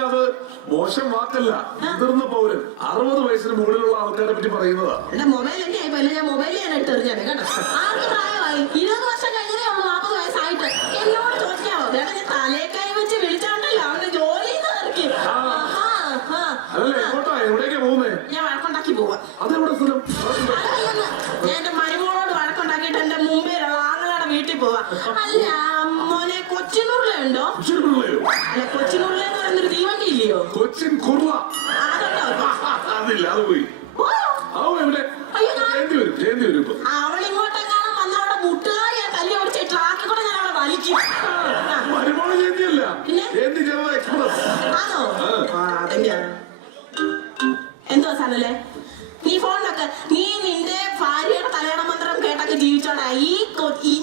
പറഞ്ഞാൽ അത് മോശം വാക്കല്ല. മുതിർന്ന പൗരൻ 60 വയസ്സിന് മുകളിലുള്ള ആൾക്കാരെ പറ്റി പറയുന്നതാ. എന്റെ മൊബൈൽ എന്നെ ആയിപ്പോ ഞാൻ മൊബൈലിൽ ഞാൻ എടുത്തെറിഞ്ഞാണ് കേട്ടോ. ആർക്ക് പ്രായമായി 20 വർഷം കഴിഞ്ഞതേ ഉള്ളൂ 40 വയസ്സായിട്ട്. എന്നോട് ചോദിക്കാവോ? ഞാൻ തലേക്കൈ വെച്ച് വിളിച്ചോണ്ടല്ലോ അവന്റെ ജോലി അതല്ലേ എങ്ങോട്ടാ എവിടേക്കാ പോകുന്നേ? ഞാൻ വഴക്കുണ്ടാക്കി പോവാ. അതെവിടെ സ്ഥലം? ഞാൻ എന്റെ മരുമോളോട് വഴക്കുണ്ടാക്കിയിട്ട് എന്റെ മുമ്പിലുള്ള ആങ്ങളുടെ വീട്ടിൽ പോവാ. അല്ല മോനെ കൊച്ചിനുരുളയുണ്ടോ? അല്ല കൊച്ചിനുരുള എന്ന് പറയുന്നൊരു തീവണ്ടി ഇല്ലയോ? കൊച്ചിൻ കുർള അതുണ്ടോ? അതില്ല, അത് പോയി. ജയന്തി വരും ഇപ്പൊ. അവളിങ്ങോട്ടെങ്ങാനും വന്ന അവിടെ മുട്ടുകാരിയാ തല്ലി ഓടിച്ച് ട്രാക്കിൽ കൂടെ ഞാൻ അവിടെ വലിക്കും. മരുമോള് ജയന്തിയല്ല, ജയന്തി ജനത എക്സ്പ്രസ് ആണോ? അതെന്താ എന്തോ സാധനല്ലേ നീ ഫോണിലൊക്കെ നീ നിന്റെ ഭാര്യയുടെ കല്യാണ മന്ത്രം കേട്ടൊക്കെ ജീവിച്ചോടാ.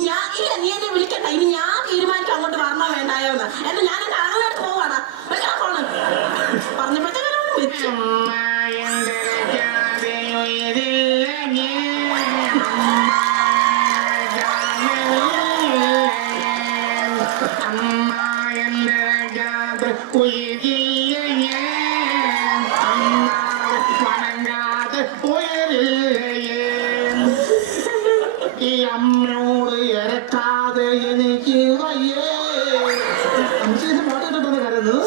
ഞാൻ ഇല്ല നീ എന്നെ വിളിക്കണ്ട. ഇനി ഞാൻ തീരുമാനിക്കും അങ്ങോട്ട് വരണോ വേണ്ടായോന്ന്. എന്നെ ഞാൻ എന്റെ ആളെടുത്ത് പോവാടാ. വെച്ചാ ഫോണ് പറഞ്ഞപ്പോഴത്തേക്കാണ് വിളിച്ചു. ഈ അമ്മയോട് ഇരക്കാതെ എനിക്ക് വയ്യേ. അമ്മച്ചേന്റെ പാട്ട് കേട്ടിട്ടാണ് കരുതുന്നത്.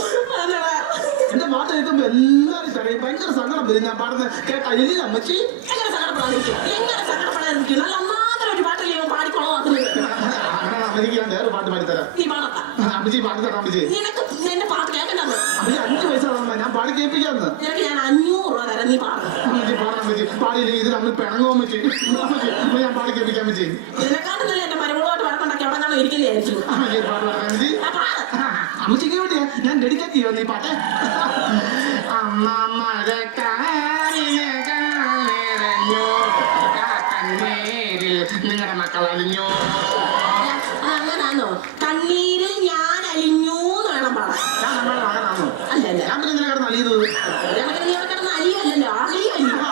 എന്റെ പാട്ട് കേൾക്കുമ്പോ എല്ലാരും കരയും. ഭയങ്കര സങ്കടം വരും ഞാൻ പാടുന്നത് കേട്ടാ. ഇല്ല അമ്മച്ചി എങ്ങനെ സങ്കടപ്പെടാതിരിക്കും? നല്ല ഒന്നാമതൊരു ഒരു പാട്ടില്ലേ പാടിക്കൊള്ളാക്കുന്നത്. അമ്മച്ചിക്ക് ഞാൻ വേറെ പാട്ട് പാടിത്തരാം. നീ പാടത്താ അമ്മച്ചി പാടിത്തരാം. അമ്മച്ചി നിനക്ക് എന്റെ പാട്ട് കേൾക്കണ്ടെന്ന്. അമ്മച്ചി 5 വയസ്സാണ് ഞാൻ പാടി കേൾപ്പിക്കാന്ന്. നിനക്ക് ഞാൻ 500 രൂപ തരാം. നീ പാടണം. അമ്മച്ചി പാടാം. അമ്മച്ചി പാടിയില്ലെങ്കിൽ ഇത് നമ്മൾ പിണങ്ങോ അമ്മച്ചി. ഞാൻ പാടി കേൾപ്പിക്കാം അമ്മച്ചി. നിനക്കാണെന്നല്ലേ എന്റെ മരുമകളോട്ട് വഴക്കുണ്ടാക്കി അവിടെ കാണോ ഇരിക്കുന്നതായിരിക്കും. അമ്മച്ചി പാടുവാ അമ്മച്ചി. അമ്മച്ചിക്ക് വേണ്ടിയാ ഞാൻ ഡെഡിക്കേറ്റ് ചെയ്യുമോ നീ പാട്ടെ. അമ്മ മഴക്കാരിനെ കാണിറഞ്ഞു കണ്ണീരിൽ നിങ്ങളുടെ മക്കൾ അലിഞ്ഞു. അങ്ങനാണോ? കണ്ണീരിൽ ഞാൻ അലിഞ്ഞു എന്ന് വേണം പാടാൻ. ഞാൻ നമ്മുടെ മകനാണോ? അല്ല അല്ല ഞാൻ പിന്നെ കിടന്ന് അലിയുന്നത്. നീ കിടന്ന് അലിയല്ലോ അലിയല്ലോ.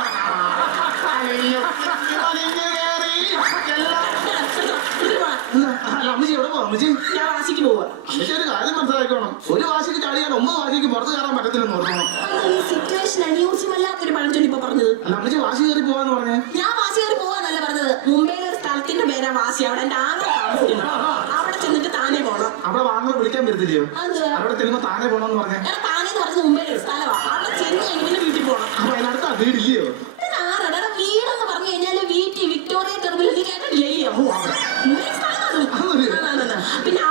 അല്ല അമ്മച്ചി എവിടെ പോവാ അമ്മച്ചി? ഞാൻ വാശിക്ക് പോവാ. അമ്മച്ചി ഒരു കാര്യം മനസ്സിലാക്കണം. ഒരു വാശിക്ക് ചാടിയാൽ 9 വാശിക്ക് പുറത്ത് കയറാൻ പറ്റത്തില്ലെന്ന് ഓർക്കണം. സിറ്റുവേഷൻ അനുയോജ്യമല്ലാത്തൊരു പഴഞ്ചൊല്ലി ഇപ്പൊ പറഞ്ഞത്. അല്ല അമ്മച്ചി വാശി കയറി പോവാന്ന് പറഞ്ഞേ. ഞാൻ വാശി കയറി പോവാന്നല്ല പറഞ്ഞത്. മുംബൈയിലെ ഒരു സ്ഥലത്തിന്റെ പേരാ വാശി. അവിടെ എന്റെ ആങ്ങളെ താമസിക്കുന്നു. അവിടെ ചെന്നിട്ട് താനെ പോണം. അവിടെ വാങ്ങൽ വിളിക്കാൻ പറ്റത്തില്ലയോ? അവിടെ ചെല്ലുമ്പോ താനെ പോണോന്ന് പറഞ്ഞേ. താനെന്ന് പറഞ്ഞത് മുംബൈയിലെ ഒരു സ്ഥലമാണ്. അവിടെ ചെന്ന് കഴിഞ്ഞ് വീട്ടിൽ പോണം. അപ്പൊ അതിനടുത്താ വീടില്ലയോ? ആരുടെ വീടെന്ന് പറഞ്ഞു കഴിഞ്ഞാല് വീട്ടിൽ വിക്ടോറിയ ടെർമിനൽ നീ കേട്ടിട്ടില്ലയോ? പിന്നെ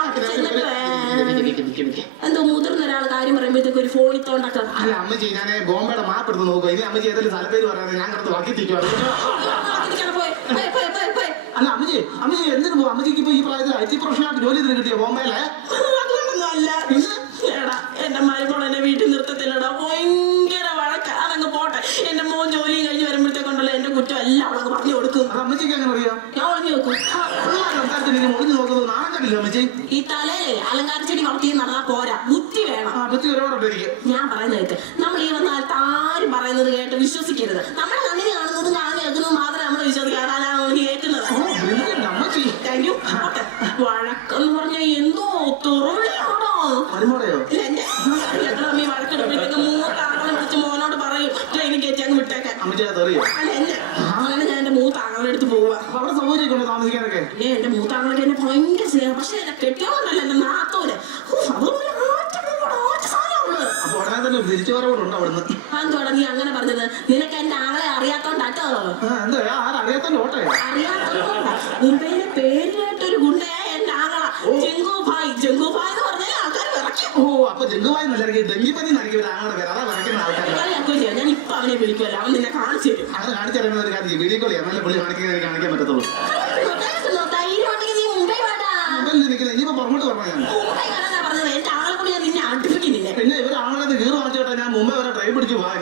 എന്തോ മുതിർന്ന ഒരാൾ കാര്യം പറയുമ്പോഴത്തേക്ക് ഒരു ഫോണിൽ തോണ്ടൊക്കെ. അല്ല അമ്മച്ചി ഞാൻ ബോംബെയുടെ മാപ്പ് എടുത്ത് നോക്കുക. ഇനി അമ്മച്ചി ഏതെങ്കിലും സ്ഥലപ്പേര് പറയാതെ ഞാൻ കിടന്ന് വാക്കിത്തിരിക്കുവാണ്. അല്ല അമ്മച്ചി അമ്മച്ചി എന്തിനു പോകും? അമ്മച്ചിക്ക് ഇപ്പൊ ഈ പ്രായത്തിൽ IT പ്രൊഫഷണലായിട്ട് ജോലി ചെയ്ത് കിട്ടിയോ ബോംബെയിലെ? അതുകൊണ്ടൊന്നും അല്ല. എന്റെ മരുമോൾ എന്നെ വീട്ടിൽ നിർത്തത്തില്ലടാ. ഭയങ്കര വഴക്ക. അതങ്ങ് പോട്ടെ. എന്റെ മോൻ ജോലി കഴിഞ്ഞ് വരുമ്പോഴത്തേക്കുണ്ടല്ലോ എന്റെ കുറ്റം എല്ലാം അവളങ്ങ് പറഞ്ഞു കൊടുക്കും. അത് അമ്മച്ചിക്ക് എങ്ങനെ അറിയാം? ഞാൻ ഒളിഞ്ഞു നോക്കും. ഒളിഞ്ഞു നോക്കുന്നത് നാണം കണ്ടില്ല അമ്മച്ചി. ഈ തലയിലെ അലങ്കാര ചെടി വളർത്തി നടന്നാ പോരാ. ബുദ്ധി വേണം. അമ്മച്ചി ഒരുപാടുണ്ടായിരിക്കും. ഞാൻ പറയുന്നത് കേട്ട് നമ്മൾ ഈ വന്ന കാലത്ത് ആരും പറയുന്നത് കേട്ട് വിശ്വസിക്കരുത്. നമ്മുടെ കണ്ണിന് കാണുന്നതും ഞാൻ കേൾക്കുന്നതും മാത്രമേ നമ്മൾ വിശ്വസിക്കാതെ കേൾക്കുന്നത്. വഴക്കെന്ന് പറഞ്ഞാൽ എന്തോ തുറവിളിയാണോ മരുമോളയോ? എന്റെ അമ്മ വഴക്കെടുപ്പിട്ടൊക്കെ മൂത്ത ആങ്ങളെ വിളിച്ച് മോനോട് പറയും ട്രെയിനിൽ കയറ്റി അങ്ങ് വിട്ടേക്കാൻ. അല്ല എന്നെ അങ്ങനെ ഞാൻ എന്റെ മൂത്ത ആങ്ങളെ എടുത്ത് പോവാ. അവിടെ സൗകര്യമൊക്കെ താമസിക്കാനൊക്കെ? എന്റെ മൂത്ത ആങ്ങളൊക്കെ എന്നെ ഭയങ്കര സ്നേഹം. പക്ഷെ എന്നെ കെട്ടിയോന്നല്ല എന്റെ നാത്തോല്. അപ്പൊ ഉടനെ തന്നെ തിരിച്ചു വരവുണ്ട് അവിടുന്ന്. എന്തുവാടാ നീ അങ്ങനെ പറഞ്ഞത്? നിനക്ക് എന്റെ ആങ്ങളെ അറിയാത്തോണ്ടാട്ടോ. എന്താ ആരറിയാത്തല്ലോ ഓട്ടെ അറിയാത്തോണ്ടാ. മുംബൈയിലെ പേര് കേട്ടൊരു ഗുണ്ടയാ എന്റെ ആങ്ങള. ജംഗുഭായ്. ജംഗുഭായ് എന്ന് പറഞ്ഞാൽ ആൾക്കാർ വിറയ്ക്കും. ഓ അപ്പൊ ജംഗുഭായ് എന്നല്ല ഡെങ്കിപ്പനി നൽകിയ ഒരു ആങ്ങളുടെ പേര്. അതാ വിറയ്ക്കുന്ന ആൾക്കാർ. ഞാൻ ഇപ്പൊ അവനെ വിളിക്കുമല്ലോ. അവൻ നിന്നെ കാണിച്ചു തരും. അങ്ങനെ കാണിച്ചു തരുന്ന ഒരു കാര്യം വീഡിയോ കോൾ എന്നാലും പുള്ളി കാണിക്കാൻ പറ്റത്തുള്ളൂ. ധൈര്യമുണ്ടെങ്കിൽ നീ മുംബൈ വേണ്ടാ. നിൽക്കുന്നത് ഇനിയിപ്പോ പുറമോട്ട് പറഞ്ഞു. ഞാൻ മുംബൈ കാണാനാ പറഞ്ഞത്. എന്റെ ആളെ കൂടി ഞാൻ നിന്നെ അടുപ്പിക്കുന്നില്ല. പിന്നെ ഇവരാണത് കീറ് വാങ്ങിച്ചു കേട്ടാ ഞാൻ മുമ്പേ വരെ ട്രെയിൻ പിടിച്ച് പോകാൻ.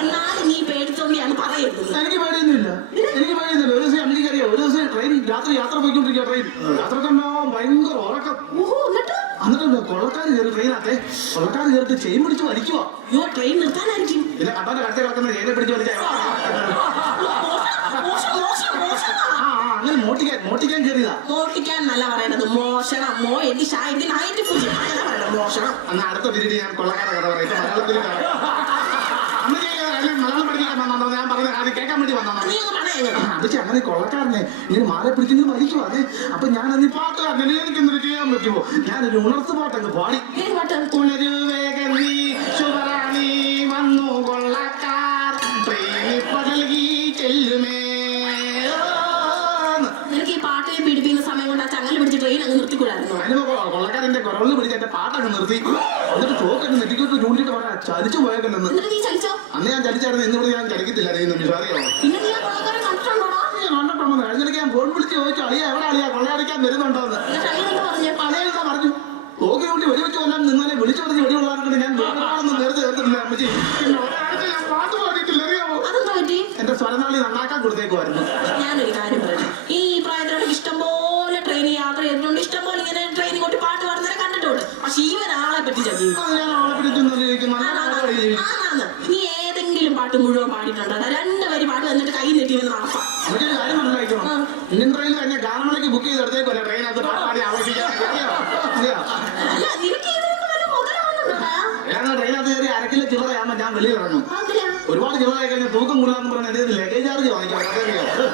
എന്നാലും നീ പേടിച്ചോണ്ടിയാണ് പറയരുത്. എനിക്ക് പേടിയൊന്നുമില്ല. എനിക്ക് പേടിയൊന്നുമില്ല. ഒരു ദിവസം അമ്മയ്ക്ക് അറിയാം. ഒരു ദിവസം ട്രെയിൻ രാത്രി യാത്ര പോയിക്കൊണ്ടിരിക്കുക. ട്രെയിൻ യാത്രക്കെല്ലാം ഭയങ്കര ഉറക്കം. എന്നിട്ട് കൊള്ളക്കാർ കയറി ട്രെയിനകത്തെ കൊള്ളക്കാർ കയറിട്ട് ചെയിൻ പിടിച്ച് വലിക്കുക. ട്രെയിൻ നിർത്താനായിരിക്കും. ഇല്ല കട്ടാന്റെ കടത്തെ കിടക്കുന്ന ചെയിനെ പിടിച്ച് വലിച്ച അങ്ങനെ മോട്ടിക്കാൻ കയറിയതാ. മോട്ടിക്കാൻ നല്ല പറയണത് മോഷണം. മോഷണം എന്നാ അടുത്ത പിരീഡ് ഞാൻ കൊള്ളക്കാരുടെ കഥ പറയും ഇപ്പൊ മലയാളത്തിൽ അമ്മയ്ക്ക് മലയാളം പഠിക്കാൻ വന്നോ ഞാൻ പറഞ്ഞ കാര്യം കേൾക്കാൻ വേണ്ടി വന്നോ നീ ഒന്ന് പറയാ അമ്മച്ചി അങ്ങനെ കൊള്ളക്കാരനെ ഇങ്ങനെ മാല പിടിച്ചെങ്കിലും മരിക്കും അതെ അപ്പൊ ഞാനത് പാട്ടുകാരനെ എനിക്കൊന്നും ചെയ്യാൻ പറ്റുമോ ഞാനൊരു ഉണർത്ത് പാട്ടങ്ങ് പാടി ഏത് പാട്ട് ഉണരു വേഗം നീ ശുഭറാണി വന്നു കൊള്ളക്കാർ ട്രെയിനിൽ പകൽകി ചെല്ലുമേ നിനക്ക് ഈ പാട്ടിനെ പീഡിപ്പിക്കുന്ന സമയം കൊണ്ട് ആ ചങ്ങല പിടിച്ച് ട്രെയിൻ അങ്ങ് നിർത്തിക്കൂടായിരുന്നു അതിനിപ്പോ കൊള്ളക്കാരന്റെ കുറവിൽ പിടിച്ച് എന്റെ പാട്ടങ്ങ് നിർത്തി എന്നിട്ട് ചോക്കറ്റ് നെറ്റിക്കോട്ട് ചൂണ്ടിട്ട് പറയാ ചലിച്ചു പോയേക്കല്ലെന്ന് എന്നിട്ട് നീ ചലിച്ചോ അന്ന് ഞാൻ ചലിച്ചായിരുന്നു ഇന്നിവിടെ ഞാൻ ചലിക്കത്തില്ല നിമിഷം അറിയാമോ പിന്നെ നീ ആ കൊള്ളക്കാരെ കണ്ടിട്ടുണ്ടോടാ കണ്ടിട്ടുണ്ടോ കഴിഞ്ഞിടയ്ക്ക് ഞാൻ ഫോൺ വിളിച്ച് ചോദിച്ചു അളിയാ എവിടെ അളിയാ കൊള്ളയടിക്കാൻ വരുന്നുണ്ടോന്ന് എന്നിട്ട് അളിയൻ എന്താ പറഞ്ഞേ അളിയാ പറഞ്ഞു തോക്കി കൂട്ടി വെടിവെച്ച് കൊല്ലാൻ നിന്നാലേ വിളിച്ചു പറഞ്ഞ് വെടികൊള്ളാറുണ്ട് ഞാൻ വേറൊരാളൊന്നും നേരത്തെ ചേർത്തിട്ടില്ല അമ്മച്ചി പിന്നെ ഒരാഴ്ച ഞാൻ പാട്ട് പാടിയിട്ടില്ല അറിയാമോ അതെന്താ പറ്റി എന്റെ സ്വരനാളി നന്നാക്കാൻ കൊടുത്തേക്കുമായിരുന്നു ഞാനൊരു കാര്യം പറയാം ഈ പ്രായത്തിലുള്ള ഇഷ്ടംപോലെ ട്രെയിനിൽ യാത്ര ചെയ്തിട്ടുണ്ട് ഇഷ്ടംപോലെ ഇങ്ങനെ ട്രെയിനിൽ കൊണ്ട് പാട്ട് പാടുന്നവരെ കണ്ടിട്ടുണ്ട് പക്ഷെ ഇവൻ ആളെ പറ്റി ചതി അത് ഞാൻ ആളെ പിടിച്ചൊന്നും നീ ഏതെങ്കിലും പാട്ട് മുഴുവൻ പാടിയിട്ടുണ്ടോ അതാ 2 വരി പാട്ട് വന്നിട്ട് കൈ നെട്ടിവെന്ന് നടപ്പാം എനിക്കൊരു കാര്യം മനസ്സിലാക്കണം ഇന്ത്യൻ ട്രെയിനിൽ തന്നെ ഗാനമേളയ്ക്ക് ബുക്ക് ചെയ്തെടുത്തേക്കല്ലേ ട്രെയിനകത്ത് പാട്ട് പാടി ആവർത്തിക്കാൻ അല്ല നിനക്ക് ഇതിനൊന്നും വല്ല മുതലാവുന്നുണ്ടോടാ ഞാൻ ട്രെയിനകത്ത് കയറി അരക്കിലെ ചില്ലറയാകുമ്പോൾ ഞാൻ വെളിയിൽ ഇറങ്ങും അതെന്തിനാ? ഒരുപാട് ചില്ലറായി കഴിഞ്ഞാൽ തൂക്കം കൂടാന്ന് പറഞ്ഞാൽ എന്റെ ലഗേജ് ചാർജ് വാങ്ങിക്കാം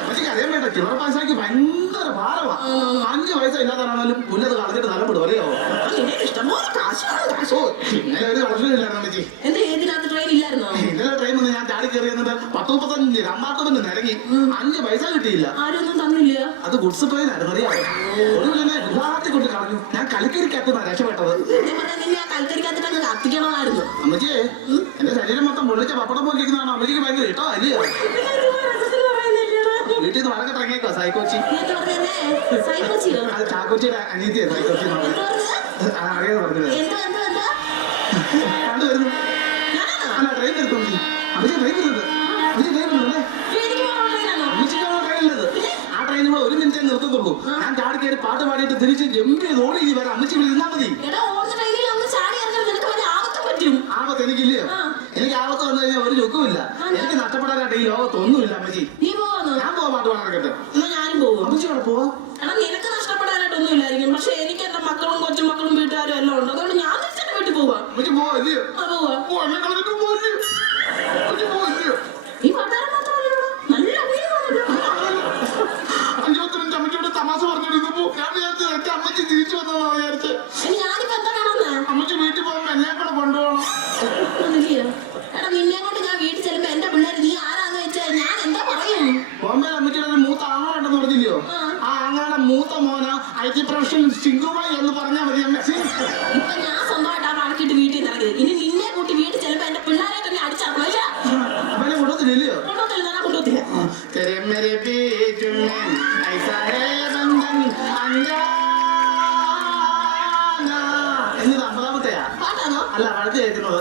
പക്ഷേ അറിയാൻ വേണ്ട ചില്ലറ പൈസയ്ക്ക് ഭയങ്കര ഭാരമാണ് 5 പൈസ ഇല്ലാത്തവരാണെങ്കിലും പുല്ലത് കളഞ്ഞിട്ട് തലപ്പെടും അറിയാമോ നിന്റെ ഇഷ്ടംപോലെ കാശാണ് കാശ്. ഓ ഇന്നലെ ഒരു കളക്ഷനില്ലായിരുന്നു അമ്മച്ചി എന്താ ഏതിനകത്ത് ട്രെയിൻ ഇല്ലായിരുന്നോ ഇന്നലെ ട്രെയിൻ വന്ന് ഞാൻ ചാടി കയറി എന്നിട്ട് 10-35 കമ്പാർട്ട്മെന്റ് നിരങ്ങി 5 പൈസ കിട്ടിയില്ല ആരൊന്നും തന്നില്ല അത് ഗുഡ്സ് ട്രെയിൻ ആയിരുന്നു അറിയാമോ ഒടുവിൽ എന്നെ ഗുവാഹത്തി കൊണ്ട് കളഞ്ഞു ഞാൻ കളിക്കരിക്കത്തുന്ന രക്ഷപ്പെട്ടത് ഞാൻ പറഞ്ഞ നിന്നെ ആ കൽക്കരിക്കകത്തിട്ട് കത്തിക്കണമായിരുന്നു അമ്മച്ചിയെ എന്റെ ശരീരം മൊത്തം പൊള്ളിച്ച പപ്പടം പോലെ ഇരിക്കുന്നതാണ് അമ്മച്ചിക്ക് ഭയങ്കര ഇഷ്ടം അല്ലേ വീട്ടിൽ നിന്ന് വടക്കട്ട് ഇറങ്ങിയേക്കോ സൈക്കോച്ചി സൈക്കോച്ചിയോ അത് ചാക്കോച്ചിയുടെ അനീതിയെ സൈക്കോച്ചി എന്ന് പറഞ്ഞത്. അറിയാതെ പറഞ്ഞത് കണ്ടു വരുന്നു അല്ല ട്രെയിൻ എടുത്തോണ്ടി അമ്മച്ചി ട്രെയിൻ വരുന്നുണ്ട് അമ്മച്ചി ട്രെയിൻ വരുന്നുണ്ടേ അമ്മച്ചിക്കാണോ ട്രെയിൻ ഉള്ളത് ആ ട്രെയിൻ കൂടെ 1 മിനിറ്റ് നിർത്തുന്നുള്ളൂ ഞാൻ ചാടി കയറി പാട്ട് പാടിയിട്ട് തിരിച്ച് ജമ്പ് ചെയ്ത് ഓടി ഇനി വരാം അമ്മച്ചി ഇരുന്നാ മതി ആപത്ത് എനിക്കില്ലയോ എനിക്ക് ആപത്ത് വന്നു കഴിഞ്ഞാൽ ഒരു ചുക്കുമില്ല എനിക്ക് നഷ്ടപ്പെടാനായിട്ട് ഈ ലോകത്ത് ഒന്നുമില്ല അമ്മച്ചി ഞാൻ പോവാ പാട്ട് പാടാനൊക്കെ ഞാനും പോകും അമ്മച്ചി അവിടെ പോവാ എടാ നിനക്ക് നഷ്ടപ്പെടാനായിട്ടൊന്നും ഇല്ലായിരിക്കും പക്ഷെ എനിക്ക് എന്റെ മക്കളും കൊച്ചുമക്കളും വീട്ടുകാരും എല്ലാം ഉണ്ട് അതുകൊണ്ട് ഞാൻ തിരിച്ചെന്റെ വീട്ടിൽ പോവാം അമ്മച്ചി പോവാ ഇല്ലയോ പോവാ എന്നെ കളഞ്ഞിട്ട് പോവില്ലയോ അമ്മച്ചി പോവില്ലയോ ഈ പാട്ടുകാരൻ മാത്രമല്ലല്ലോ നല്ല അഭിനയമാണല്ലോ 55 അമ്മച്ചിയോട് തമാശ പറഞ്ഞിരുന്നപ്പോ ഞാൻ വിചാരിച്ചത് എന്റെ അമ്മച്ചി തിരിച്ചു വന്നതാണ് വിചാരിച്ചത് ഇനി ഞാനിപ്പോ എന്താ വേണമെന്ന് അമ്മച്ചി വീട്ടിൽ പോകുമ്പോ എന്നെ കൂടെ കൊണ്ടുപോകണം എടാ നിന്നെ കൊണ്ട് ഞാൻ വീട്ടിൽ ചെല്ലുമ്പോ എന്റെ പിള്ളേര് നീ ആരാന്ന് വെച്ചാൽ ഞാൻ എന്താ പറയും ബോംബെ അമ്മച്ചിയുടെ ഒരു മൂത്ത ആങ്ങളുണ്ടെന്ന് പറഞ്ഞില്ലയോ ആ ആങ്ങളുടെ മൂത്ത മോന IT പ്രൊഫഷൻ സിംഗുമായി എന്ന് പറഞ്ഞാൽ മതി അമ്മച്ചി ഇപ്പൊ ഞാൻ സ്വന്തമായിട്ട് ആ വഴക്കിട്ട് വീട്ടിൽ നിന്ന് ഇറങ്ങിയത് ഇനി നിന്നെ കൂട്ടി വീട്ടിൽ ചെല്ലുമ്പോ എന്റെ പിള്ളേരെ തന്നെ അടിച്ചറക്കണം ഇല്ല അവനെ കൊണ്ടുവന്നില്ലയോ കൊണ്ടുപോകത്തില്ല ഞാൻ കൊണ്ടുപോകത്തില്ല तेरे मेरे बीच में ऐसा है बंधन अनजाना എന്നിത് 50-ാമത്തെയാ പാട്ടാണോ അല്ല വഴക്ക് കേൾക്കുന്നത്